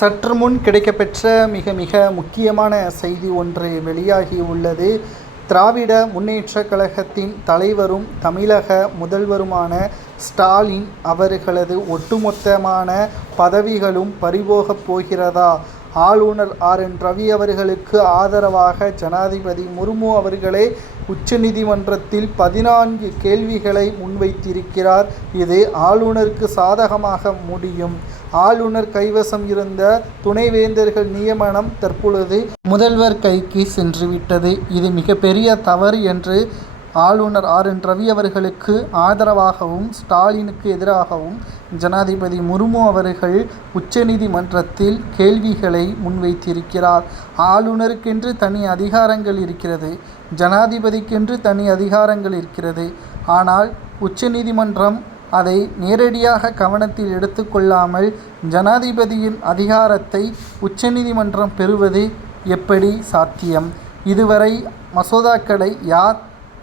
சற்று முன் கிடைக்கப்பெற்ற மிக மிக முக்கியமான செய்தி ஒன்று வெளியாகி உள்ளது. திராவிட முன்னேற்றக் கழகத்தின் தலைவரும் தமிழக முதல்வருமான ஸ்டாலின் அவர்களது ஒட்டுமொத்தமான பதவிகளும் பறிபோகப் போகிறதா? ஆளுநர் RN ரவி அவர்களுக்கு ஆதரவாக ஜனாதிபதி முர்மு அவர்களே உச்சநீதிமன்றத்தில் 14 கேள்விகளை முன்வைத்திருக்கிறார். இது ஆளுநருக்கு சாதகமாக முடியும். ஆளுநர் கைவசம் இருந்த துணைவேந்தர்கள் நியமனம் தற்பொழுது முதல்வர் கைக்கு சென்றுவிட்டது. இது மிகப்பெரிய தவறு என்று ஆளுநர் RN ரவி அவர்களுக்கு ஆதரவாகவும் ஸ்டாலினுக்கு எதிராகவும் ஜனாதிபதி முர்மு அவர்கள் உச்சநீதிமன்றத்தில் கேள்விகளை முன்வைத்திருக்கிறார். ஆளுநருக்கென்று தனி அதிகாரங்கள் இருக்கிறது, ஜனாதிபதிக்கென்று தனி அதிகாரங்கள் இருக்கிறது. ஆனால் உச்சநீதிமன்றம் அதை நேரடியாக கவனத்தில் எடுத்துக்கொள்ளாமல் ஜனாதிபதியின் அதிகாரத்தை உச்சநீதிமன்றம் பெறுவது எப்படி சாத்தியம்? இதுவரை மசோதாக்களை யார்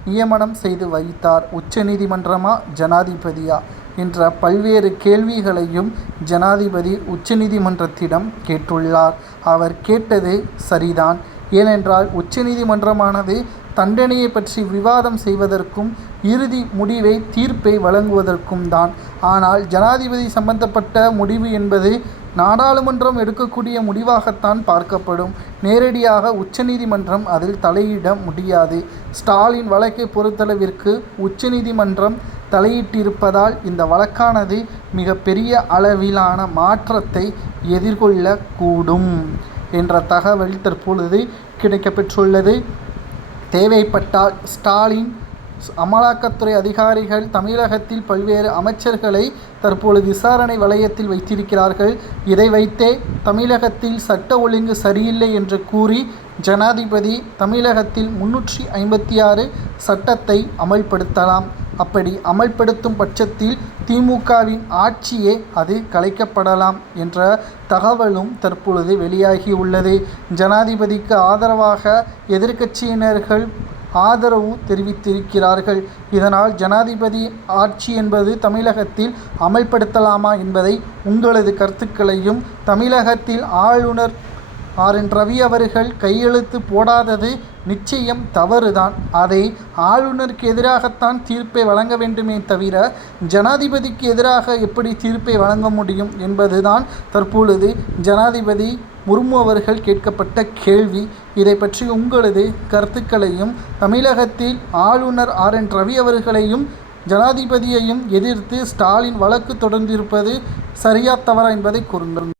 நியமனம் செய்து வைத்தார்? உச்சநீதிமன்றமா, ஜனாதிபதியா என்ற பல்வேறு கேள்விகளையும் ஜனாதிபதி உச்சநீதிமன்றத்திடம் கேட்டுள்ளார். அவர் கேட்டது சரிதான். ஏனென்றால் உச்சநீதிமன்றமானது தண்டனையை பற்றி விவாதம் செய்வதற்கும் இறுதி முடிவை தீர்ப்பை வழங்குவதற்கும் தான். ஆனால் ஜனாதிபதி சம்பந்தப்பட்ட முடிவு என்பது நாடாளுமன்றம் எடுக்கக்கூடிய முடிவாகத்தான் பார்க்கப்படும். நேரடியாக உச்சநீதிமன்றம் அதில் தலையிட முடியாது. ஸ்டாலின் வழக்கை பொறுத்தளவிற்கு உச்சநீதிமன்றம் தலையிட்டிருப்பதால் இந்த வழக்கானது மிகப்பெரிய அளவிலான மாற்றத்தை எதிர்கொள்ளக்கூடும் என்ற தகவல் தற்பொழுது கிடைக்கப்பெற்றுள்ளது. தேவைப்பட்டால் ஸ்டாலின் அமலாக்கத்துறை அதிகாரிகள் தமிழகத்தில் பல்வேறு அமைச்சர்களை தற்பொழுது விசாரணை வளையத்தில் வைத்திருக்கிறார்கள். இதை வைத்தே தமிழகத்தில் சட்ட ஒழுங்கு சரியில்லை என்று கூறி ஜனாதிபதி தமிழகத்தில் 356 சட்டத்தை அமல்படுத்தலாம். அப்படி அமல்படுத்தும் பட்சத்தில் திமுகவின் ஆட்சியே அது கலைக்கப்படலாம் என்ற தகவலும் தற்பொழுது வெளியாகியுள்ளது. ஜனாதிபதிக்கு ஆதரவாக எதிர்க்கட்சியினர்கள் ஆதரவு தெரிவித்திருக்கிறார்கள். இதனால் ஜனாதிபதி ஆட்சி என்பது தமிழகத்தில் அமல்படுத்தலாமா என்பதை உங்களது கருத்துக்களையும், தமிழகத்தில் ஆளுநர் RN ரவி அவர்கள் கையெழுத்து போடாதது நிச்சயம் தவறுதான். அதை ஆளுநருக்கு எதிராகத்தான் தீர்ப்பை வழங்க வேண்டுமே தவிர ஜனாதிபதிக்கு எதிராக எப்படி தீர்ப்பை வழங்க முடியும் என்பதுதான் தற்பொழுது ஜனாதிபதி முர்மு அவர்கள் கேட்கப்பட்ட கேள்வி. இதை பற்றி உங்களது கருத்துக்களையும், தமிழகத்தில் ஆளுநர் RN ரவி அவர்களையும் ஜனாதிபதியையும் எதிர்த்து ஸ்டாலின் வழக்கு தொடர்ந்திருப்பது சரியா தவறா என்பதை கூறுங்கள்.